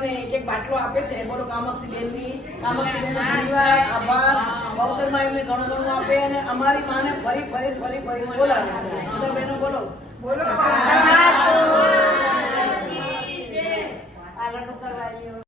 બહેનોને એક બાટલો આપે છે. બોલો કામાક્ષી બેનની ધન્યવાદ, આભાર. બહુચરમાં એમને ઘણું ઘણું આપે અને અમારી માને ફરી બોલાવે. બધા બહેનો બોલો.